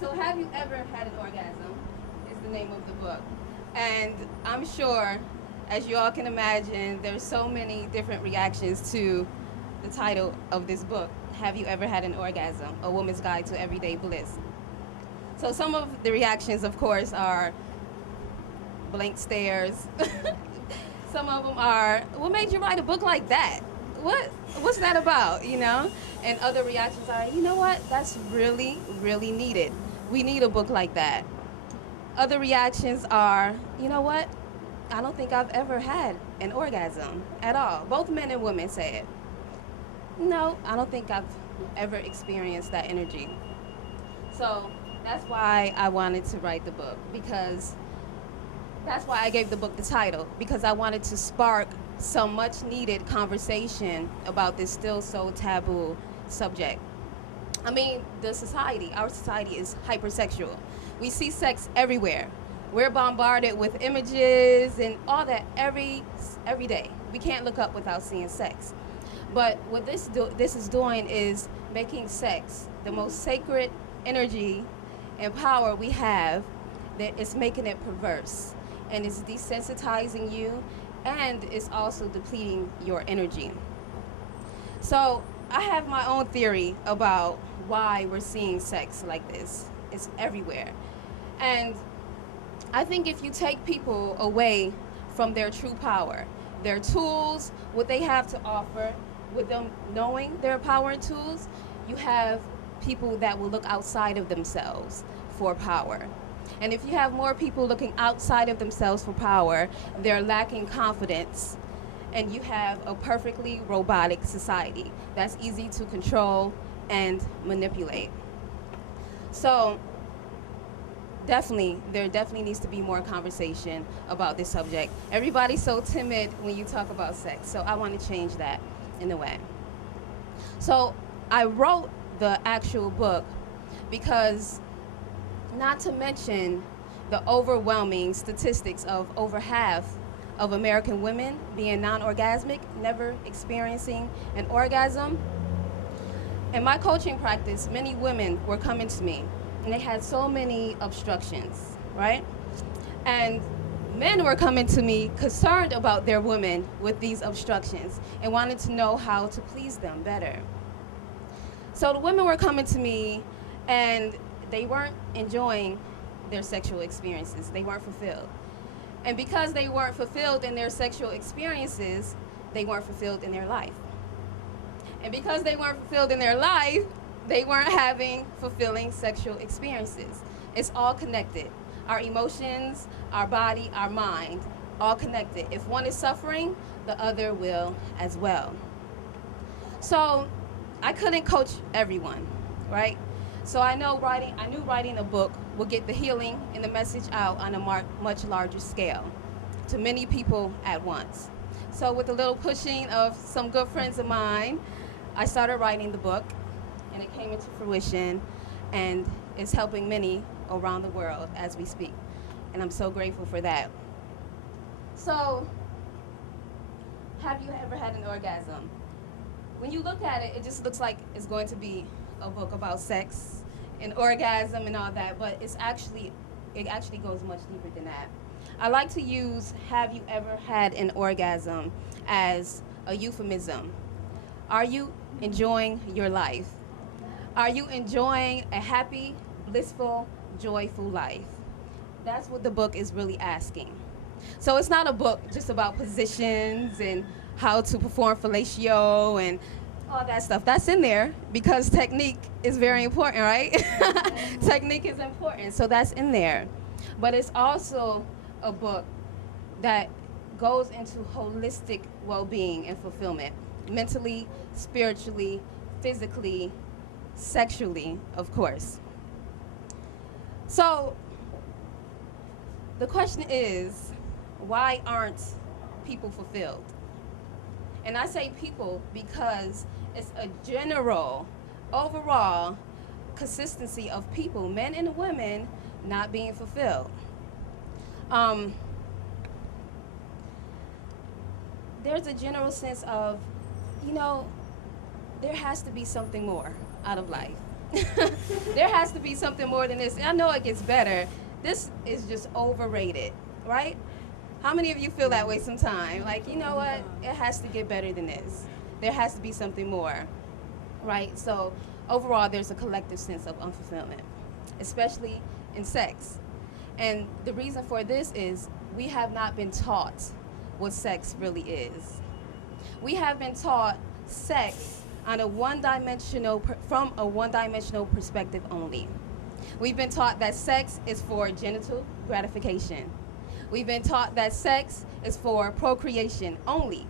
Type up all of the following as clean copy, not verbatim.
So have you ever had an orgasm? Is the name of the book. And I'm sure, as you all can imagine, there's so many different reactions to the title of this book. Have you ever had an orgasm? A Woman's Guide to Everyday Bliss. So some of the reactions, of course, are blank stares. Some of them are, what made you write a book like that? What's that about, you know? And other reactions are, you know what? That's really, really needed. We need a book like that. Other reactions are, you know what? I don't think I've ever had an orgasm at all. Both men and women say it. No, I don't think I've ever experienced that energy. So that's why I wanted to write the book, because that's why I gave the book the title, because I wanted to spark some much needed conversation about this still so taboo subject. I mean, our society is hypersexual. We see sex everywhere. We're bombarded with images and all that every day. We can't look up without seeing sex. But what this is doing is making sex the most sacred energy and power we have, that it's making it perverse. And it's desensitizing you, and it's also depleting your energy. So I have my own theory about why we're seeing sex like this. It's everywhere. And I think if you take people away from their true power, their tools, what they have to offer, with them knowing their power and tools, you have people that will look outside of themselves for power. And if you have more people looking outside of themselves for power, they're lacking confidence. And you have a perfectly robotic society that's easy to control and manipulate. So there definitely needs to be more conversation about this subject. Everybody's so timid when you talk about sex, so I want to change that in a way. So I wrote the actual book because, not to mention the overwhelming statistics of over half of American women being non-orgasmic, never experiencing an orgasm. In my coaching practice, many women were coming to me and they had so many obstructions, right? And men were coming to me concerned about their women with these obstructions and wanted to know how to please them better. So the women were coming to me and they weren't enjoying their sexual experiences. They weren't fulfilled. And because they weren't fulfilled in their sexual experiences, they weren't fulfilled in their life. And because they weren't fulfilled in their life, they weren't having fulfilling sexual experiences. It's all connected. Our emotions, our body, our mind, all connected. If one is suffering, the other will as well. So I couldn't coach everyone, right? So I knew writing a book would get the healing and the message out on a much larger scale to many people at once. So with a little pushing of some good friends of mine, I started writing the book, and it came into fruition, and it's helping many around the world as we speak. And I'm so grateful for that. So, have you ever had an orgasm? When you look at it, it just looks like it's going to be a book about sex and orgasm and all that, but it actually goes much deeper than that. I like to use "have you ever had an orgasm" as a euphemism. Are you enjoying your life? Are you enjoying a happy, blissful, joyful life? That's what the book is really asking. So it's not a book just about positions and how to perform fellatio and all that stuff. That's in there because technique is very important, right? Technique is important, so that's in there. But it's also a book that goes into holistic well-being and fulfillment, mentally, spiritually, physically, sexually, of course. So the question is, why aren't people fulfilled? And I say people because it's a general, overall consistency of people, men and women, not being fulfilled. There's a general sense of, there has to be something more out of life. There has to be something more than this. I know it gets better. This is just overrated, right? How many of you feel that way sometimes? Like, you know what? It has to get better than this. There has to be something more, right? So overall, there's a collective sense of unfulfillment, especially in sex. And the reason for this is we have not been taught what sex really is. We have been taught sex on from a one-dimensional perspective only. We've been taught that sex is for genital gratification. We've been taught that sex is for procreation only.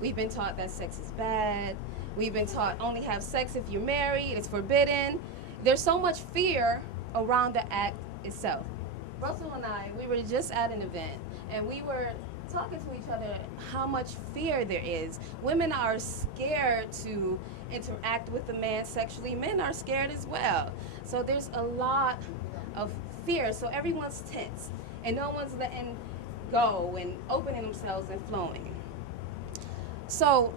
We've been taught that sex is bad. We've been taught only have sex if you're married, it's forbidden. There's so much fear around the act itself. Russell and I, we were just at an event, and we were talking to each other how much fear there is. Women are scared to interact with the man sexually. Men are scared as well. So there's a lot of fear. So everyone's tense, and no one's letting go and opening themselves and flowing. So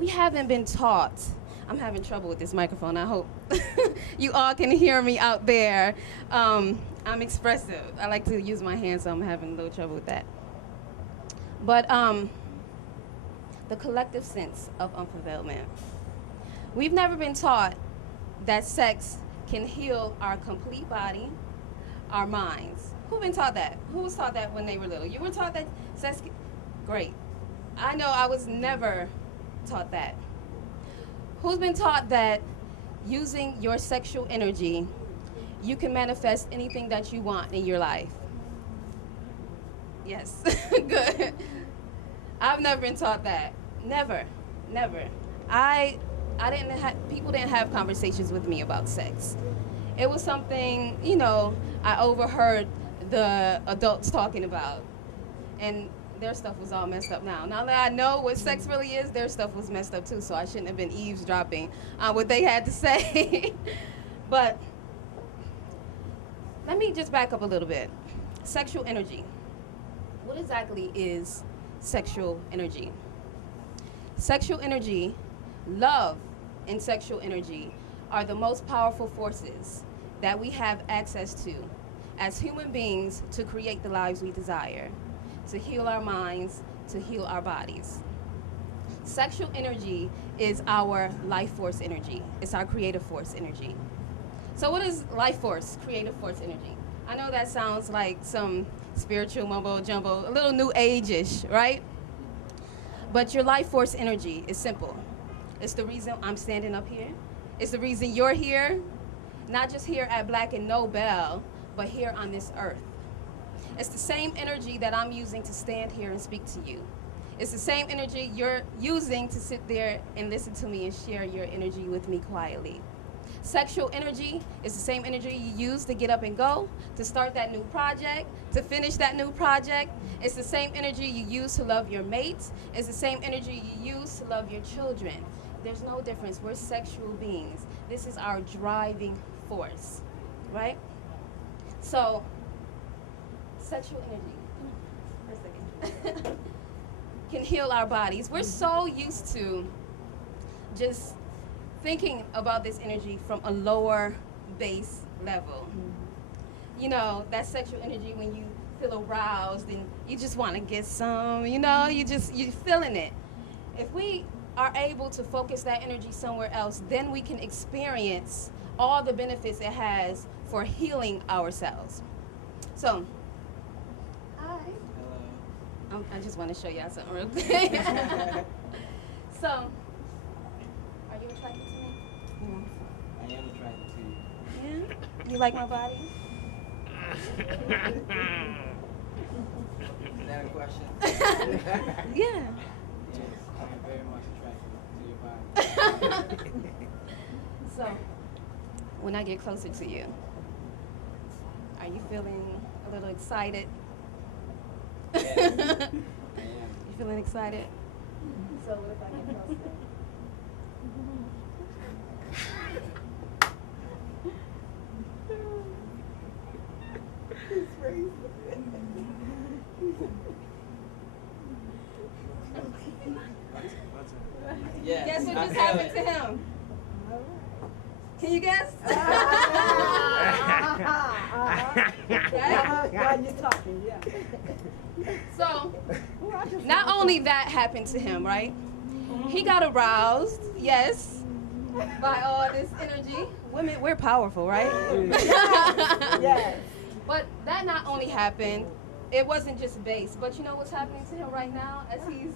we haven't been taught. I'm having trouble with this microphone. I hope you all can hear me out there. I'm expressive. I like to use my hands, so I'm having a little trouble with that. But the collective sense of unfulfillment. We've never been taught that sex can heal our complete body, our minds. Who's been taught that? Who was taught that when they were little? You were taught that sex great. I know I was never taught that. Who's been taught that using your sexual energy, you can manifest anything that you want in your life? Yes, good. I've never been taught that. Never. People didn't have conversations with me about sex. It was something, I overheard the adults talking about. And their stuff was all messed up now. Now that I know what sex really is, their stuff was messed up too, so I shouldn't have been eavesdropping on what they had to say. But let me just back up a little bit. Sexual energy. What exactly is sexual energy? Sexual energy, love and sexual energy are the most powerful forces that we have access to as human beings to create the lives we desire, to heal our minds, to heal our bodies. Sexual energy is our life force energy. It's our creative force energy. So what is life force, creative force energy? I know that sounds like some spiritual mumbo jumbo, a little new age-ish, right? But your life force energy is simple. It's the reason I'm standing up here. It's the reason you're here, not just here at BlackandNobel, but here on this earth. It's the same energy that I'm using to stand here and speak to you. It's the same energy you're using to sit there and listen to me and share your energy with me quietly. Sexual energy is the same energy you use to get up and go, to start that new project, to finish that new project. It's the same energy you use to love your mates. It's the same energy you use to love your children. There's no difference. We're sexual beings. This is our driving force, right? So, sexual energy, for a second, can heal our bodies. We're so used to just thinking about this energy from a lower base level. That sexual energy when you feel aroused and you just want to get some, you're feeling it. If we are able to focus that energy somewhere else, then we can experience all the benefits it has for healing ourselves. So, hi. Hello. I just want to show y'all something real quick. So, are you attracted to me? I am attracted to you. Yeah? You like my body? Is that a question? Yeah. Yes, I am very much attracted to your body. So, when I get closer to you, are you feeling a little excited? Yes, I am. You feeling excited? So what if I get closer? Yes, Guess what I just feel happened it. to him? Can you guess? While you're talking, yeah. So, not only that happened to him, right? He got aroused, yes, by all this energy. Women, we're powerful, right? Yes. But that not only happened, it wasn't just base, but you know what's happening to him right now as he's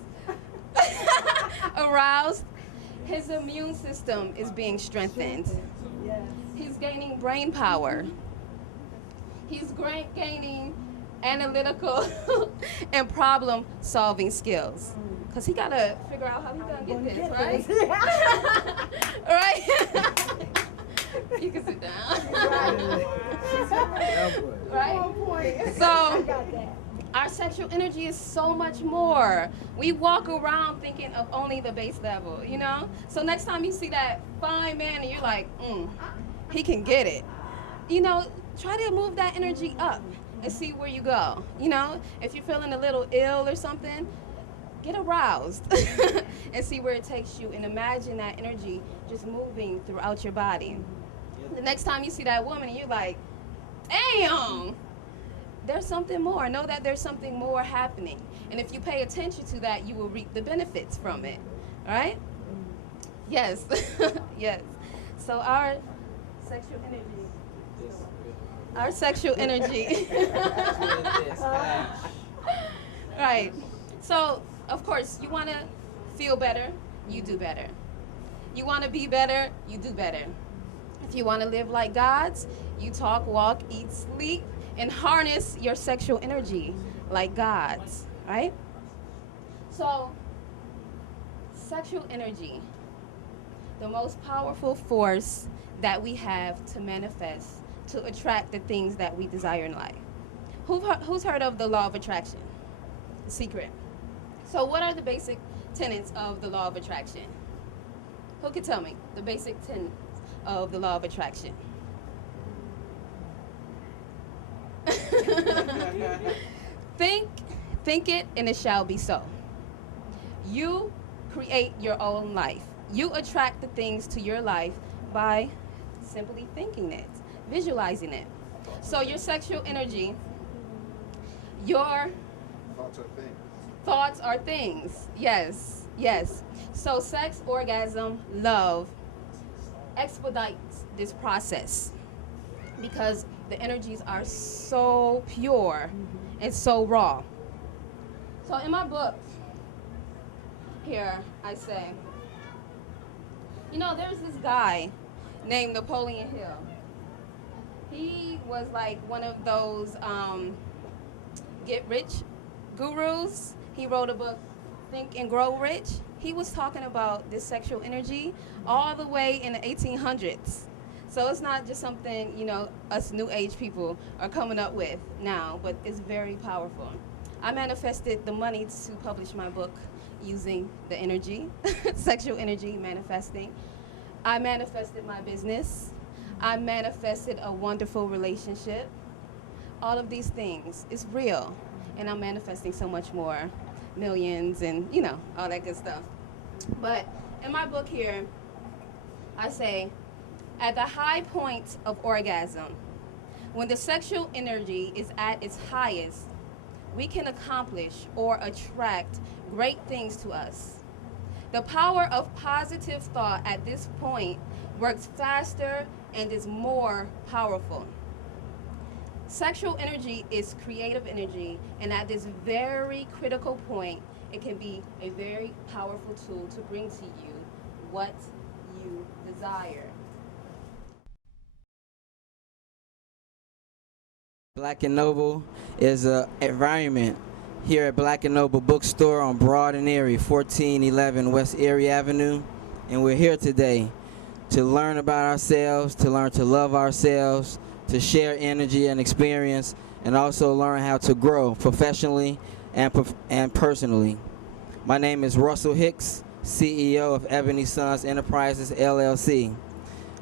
aroused? His immune system is being strengthened. Yes. He's gaining brain power. He's gaining analytical and problem solving skills. Because he got to figure out how he's going to get this, right? Right? You can sit down. Right? So, our sexual energy is so much more. We walk around thinking of only the base level, you know? So next time you see that fine man and you're like, he can get it. You know, try to move that energy up and see where you go. You know, if you're feeling a little ill or something, get aroused and see where it takes you, and imagine that energy just moving throughout your body. The next time you see that woman and you're like, damn, there's something more. Know that there's something more happening. And if you pay attention to that, you will reap the benefits from it. All right? Yes. Yes. So our sexual energy. Our sexual energy. Right. So, of course, you want to feel better, you do better. You want to be better, you do better. If you want to live like gods, you talk, walk, eat, sleep, and harness your sexual energy like gods, right? So, sexual energy, the most powerful force that we have to manifest, to attract the things that we desire in life. Who's heard of the law of attraction? The secret. So what are the basic tenets of the law of attraction? Who could tell me the basic tenets of the law of attraction? Think it, and it shall be so. You create your own life. You attract the things to your life by simply thinking it, visualizing it. So your sexual energy, your thoughts are things. Yes, yes. So sex, orgasm, love expedites this process because the energies are so pure and so raw. So in my book, here I say, you know, there's this guy named Napoleon Hill. He was like one of those get rich gurus. He wrote a book, Think and Grow Rich. He was talking about this sexual energy all the way in the 1800s. So it's not just something, you know, us new age people are coming up with now, but it's very powerful. I manifested the money to publish my book using the energy, sexual energy manifesting. I manifested my business. I manifested a wonderful relationship. All of these things is real, and I'm manifesting so much more, millions and, you know, all that good stuff. But in my book here, I say, at the high point of orgasm, when the sexual energy is at its highest, we can accomplish or attract great things to us. The power of positive thought at this point works faster and is more powerful. Sexual energy is creative energy, and at this very critical point, it can be a very powerful tool to bring to you what you desire. BlackandNobel is an environment here at BlackandNobel Bookstore on Broad and Erie, 1411 West Erie Avenue. And we're here today to learn about ourselves, to learn to love ourselves, to share energy and experience, and also learn how to grow professionally and personally. My name is Russell Hicks, CEO of Ebony Sons Enterprises, LLC.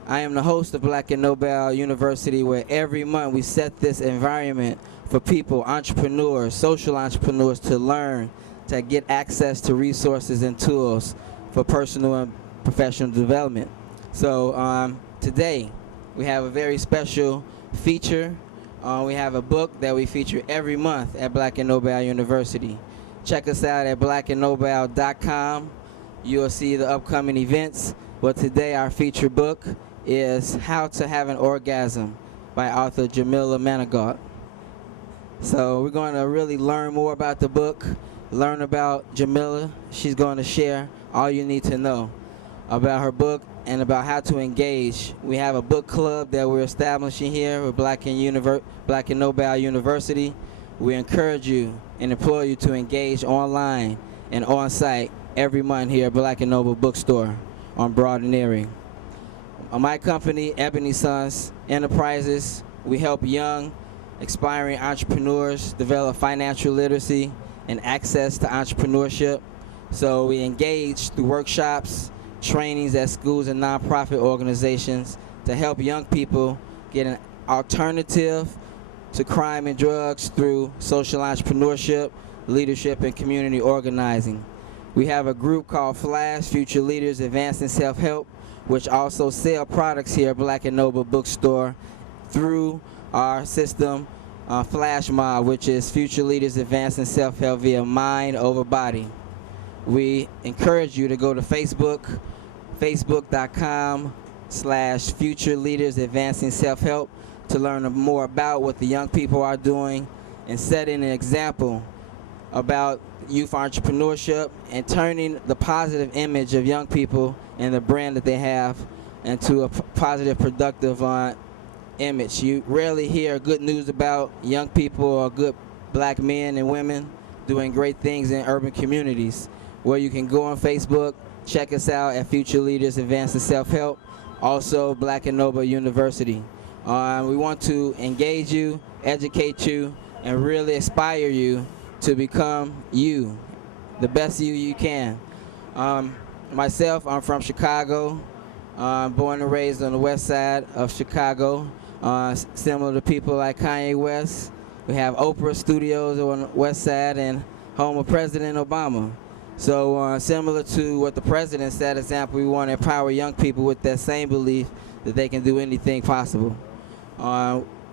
I am the host of BlackandNobel University, where every month we set this environment for people, entrepreneurs, social entrepreneurs, to learn, to get access to resources and tools for personal and professional development. So today we have a very special feature. We have a book that we feature every month at BlackandNobel University. Check us out at BlackandNobel.com. You'll see the upcoming events. But today our featured book is How to Have an Orgasm by author Jamila Manigault. So we're going to really learn more about the book, learn about Jamila. She's going to share all you need to know about her book and about how to engage. We have a book club that we're establishing here with BlackandNobel University. We encourage you and implore you to engage online and on-site every month here at BlackandNobel Bookstore on Broad and Erie. My company, Ebony Sons Enterprises, we help young, aspiring entrepreneurs develop financial literacy and access to entrepreneurship. So we engage through workshops, trainings at schools and nonprofit organizations to help young people get an alternative to crime and drugs through social entrepreneurship, leadership, and community organizing. We have a group called Flash, Future Leaders Advancing Self-Help, which also sell products here at BlackandNobel Bookstore through our system, Flash Mob, which is Future Leaders Advancing Self-Help via mind over body. We encourage you to go to Facebook, facebook.com/Future Leaders Advancing Self-Help to learn more about what the young people are doing and setting an example about youth entrepreneurship and turning the positive image of young people and the brand that they have into a positive, productive image. You rarely hear good news about young people or good black men and women doing great things in urban communities. Where you can go on Facebook, check us out at Future Leaders Advancing Self-Help, also BlackandNobel University. We want to engage you, educate you, and really inspire you to become you, the best you can. Myself, I'm from Chicago, born and raised on the west side of Chicago, similar to people like Kanye West. We have Oprah Studios on the west side and home of President Obama. So similar to what the president set example, we want to empower young people with that same belief that they can do anything possible.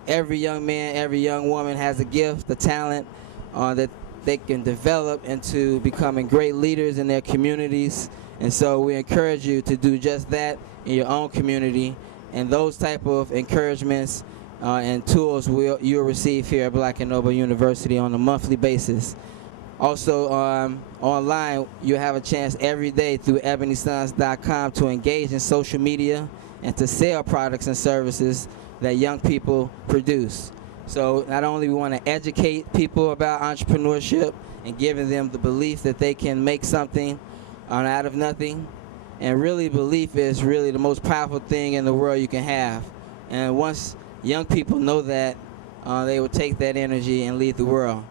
Every young man, every young woman has a gift, a talent that they can develop into becoming great leaders in their communities. And so we encourage you to do just that in your own community. And those type of encouragements and tools you'll receive here at BlackandNobel University on a monthly basis. Also, online, you have a chance every day through ebonysons.com to engage in social media and to sell products and services that young people produce. So not only we want to educate people about entrepreneurship and giving them the belief that they can make something out of nothing, and really belief is really the most powerful thing in the world you can have. And once young people know that, they will take that energy and lead the world.